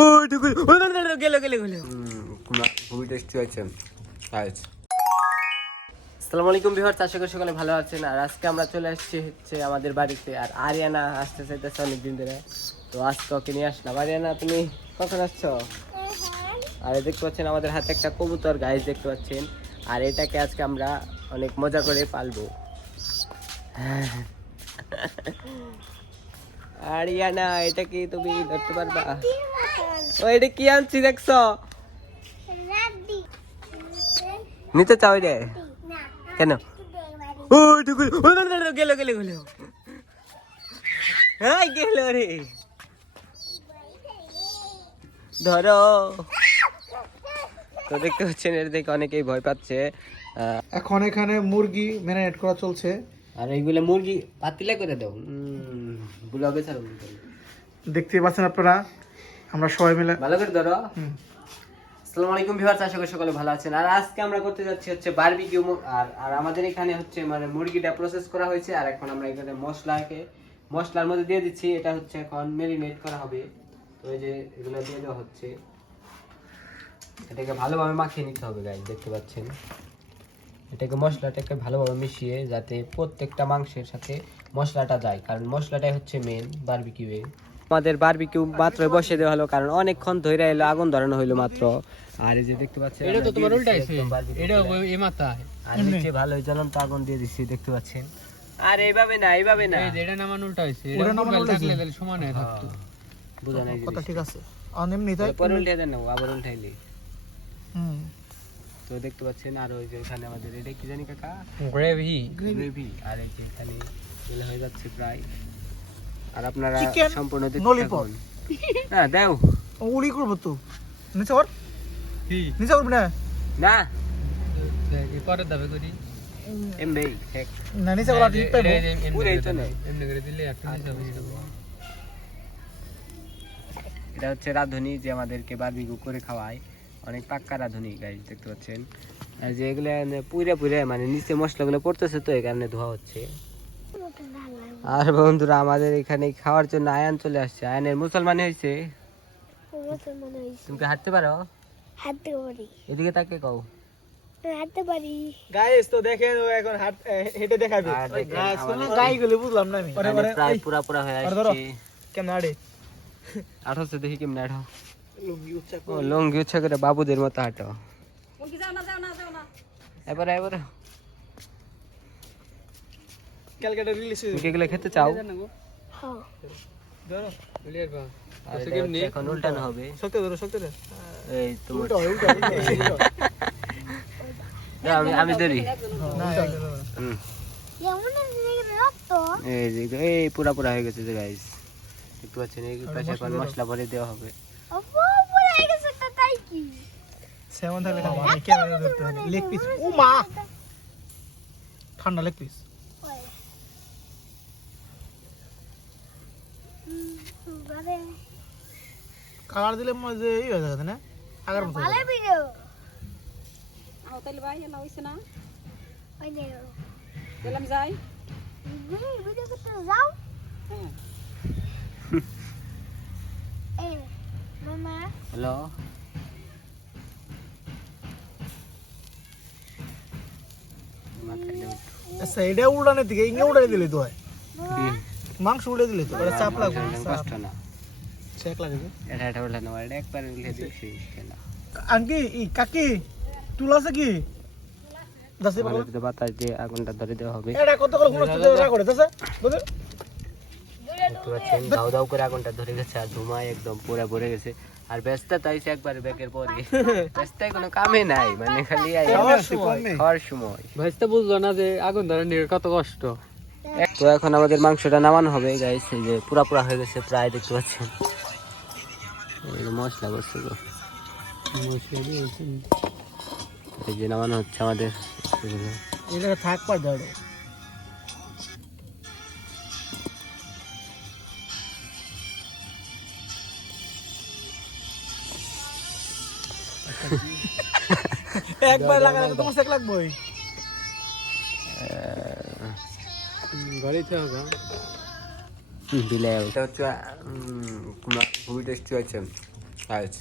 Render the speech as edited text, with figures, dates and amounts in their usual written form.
ও টুকু গেল গেল গেল খুবই টেস্টি হয়েছে। আসসালামু আলাইকুম ভিউয়ার্স, আশা করি সকলে ভালো আছেন। আর আজকে আমরা চলে আসছি হচ্ছে আমাদের বাড়িতে। আর আরিয়ানা আসতে চাইতেছে অনেকদিন ধরে, তো আজকে ওকে নিয়ে আসলাম। আরিয়ানা, তুমি কখন আসছো? আর দেখতে পাচ্ছেন আমাদের হাতে একটা কবুতর গাইস, দেখতে পাচ্ছেন। আর এটাকে আজকে আমরা অনেক মজা করে পালবো। আরিয়ানা, এটা কি তুমি ধরতে পারবা? ও এটা কি আনছি দেখছো? নিতে চাও রে? কেন? ও টুকু গেল গেল গেল, হ্যাঁ গেল রে, ধরো। তো দেখতে পাচ্ছেন এর দেখে অনেকেই ভয় পাচ্ছে। এখন এখানে মুরগি ম্যারিনেট করা চলছে। আর এইগুলো মুরগি পাতিলা করে দাও, ব্লগে ছাড়ো। দেখতে পাচ্ছেন আপনারা, আমরা সবাই মিলে ভালো করে ধরো। আসসালামু আলাইকুম ভিউয়ার্স, আশা করি সকলে ভালো আছেন। আর আজকে আমরা করতে যাচ্ছি হচ্ছে বারবিকিউ। আর আমাদের এখানে হচ্ছে মানে মুরগিটা প্রসেস করা হয়েছে। আর এখন আমরা এখানে মশলার মধ্যে দিয়ে দিচ্ছি। এটা হচ্ছে এখন ম্যারিনেট করা হবে। তো এই যে এগুলো দিয়ে দেওয়া হচ্ছে, এটাকে ভালোভাবে মাখিয়ে নিতে হবে গাইস, দেখতে পাচ্ছেন। এটাকে মশলাটাকে ভালোভাবে মিশিয়ে যাতে প্রত্যেকটা মাংসের সাথে মশলাটা যায়, কারণ মশলাটাই হচ্ছে মেন বারবিকিউয়ে। আমাদের বারবিকিউ মাত্র বসে দেওয়া হলো, কারণ অনেকক্ষণ ধরে এলো, আগুন ধরানো হইলো মাত্র। আর এই যে দেখতে পাচ্ছেন, এটা তো তোমার উল্টাইছে, এটা এই মাথা আর নিচে ভালোই জ্বলন্ত আগুন দিয়ে দিচ্ছি, দেখতে পাচ্ছেন। আর এইভাবে না, এইভাবে না, এটা নামান উল্টা হইছে, ওটা এটা নামান নামান উল্টা থাকলে হইছে। তাহলে সমান হয়ে থাকতো। বুঝা নাই কথা জিনিস। ঠিক আছে, অনেমনি তাই। পরে উল্টে দেন না, আবার উল্টাইলে। হুম, তো দেখতে পাচ্ছেন। আর ওই যে এখানে আমাদের এটা কি জানি কাকা, গ্রেভি গ্রেভি। আর এই যে এখানে এগুলো হয়ে যাচ্ছে প্রায়। আর আপনারা Chicken সম্পূর্ণ দেখতে lollipop। থাকুন। হ্যাঁ দাও ও উড়ি করবো তো, নিচে কর, কি নিচে করবি না, না, পরে দাবে করি এমবি ঠিক না নিচে করা ঠিক পাইবো। পুরাই তো না। এমনি করে দিলে একটা নিচে হবে। এটা হচ্ছে রাঁধুনি যে আমাদেরকে বারবিকিউ করে খাওয়ায়, অনেক পাক্কা রাঁধুনি গাইস, দেখতে পাচ্ছেন। আর যে এগুলো পুরে পুরে মানে নিচে মশলাগুলো পড়তেছে, তো এই কারণে ধোয়া হচ্ছে। আর বন্ধুরা, আমাদের এখানে খাওয়ার জন্য আয়ান চলে আসছে। আয়ানের মুসলমান হয়েছে। তুমি কি হাঁটতে পারো? হাঁটতে পারি, এদিকে তাকে কও। হাঁটতে পারি। গাইস তো দেখেন, ও এখন হেঁটে দেখাবে। আর দেখেন আমাদের গাই গুলো বুঝলাম না আমি। আয়ানের প্রায় পুরা পুরা হয়ে আসছে। কেমন আড়ে আঠাচ্ছে দেখি কেমন আঠাও। লুঙ্গি উচ্চা ও লঙ্গি উচ্ছা করে বাবুদের মতো হাঁটো। এবারে এবারে ক্যালকাটা রিলিজ তুমি কি এগুলো খেতে চাও? হ্যাঁ, ধরো, ক্লিয়ার বা আর এটা হচ্ছে এখন উল্টানো হবে। শক্তি ধরো, শক্তি ধরো। এই তোমার উল্টো উল্টো দাও, আমি ধরি। না, হুম, যেমন রক্ত। এই যে এই পুরা পুরা হয়ে গেছে যে গাইস, দেখতে পাচ্ছেন। এই পাশে এখন মশলা ভরে দেওয়া হবে। পুরো গেছে তো, তাই কি? সেমন থাকলে আমি ক্যামেরা ধরতে হবে। লেগ পিস, ও মা, ঠান্ডা লেগ পিস। বারে কালার দিলে মজে এই হয়ে যাবে না, আগের মতো। ভালো ভিডিও। তাহলে ভাই না হইছে না, ওই নে, গেলাম যাই। ভিডিও করতে যাও। হ্যাঁ এই মামা, হ্যালো, আচ্ছা, এটা উড়ানের দিকে ইঙ্গে উড়াই দিলে তো হয়, মাংস উড়ে দিলে তো ওটা চাপ লাগবে, কষ্ট না, চেক লাগবে। এটা এটা উল্টানো এটা একবার উল্টে দিয়েছি কেন। আঙ্কি ই কাকি টুল আছে কি দাসে বাবা, আমাদের তো বাতাস দিয়ে আগুনটা ধরে দেওয়া হবে। এটা কত করে কোন রাগ করে দাসে বুঝে। দেখতে পাচ্ছেন দাউ দাউ করে আগুনটা ধরে গেছে, আর ধুমায় একদম পুরা ভরে গেছে। আর ব্যস্তা তাইছে একবার ব্যাগের পরে, ব্যস্তায় কোনো কামে নাই, মানে খালি খাওয়ার সময়। ভাইস্তা বুঝলো না যে আগুন ধরে নিয়ে কত কষ্ট। তো এখন আমাদের মাংসটা নামানো হবে গাইস, এই যে পুরা পুরা হয়ে গেছে প্রায়, দেখতে পাচ্ছেন। এই যে মশলা করছে গো, এই যে নামানো হচ্ছে আমাদের। এটা থাক পা দাও। একবার লাগালে তোমার চেক লাগবে। গাড়িতে হবে দিলে এটা হচ্ছে খুবই টেস্টি হয়েছে। সাইজ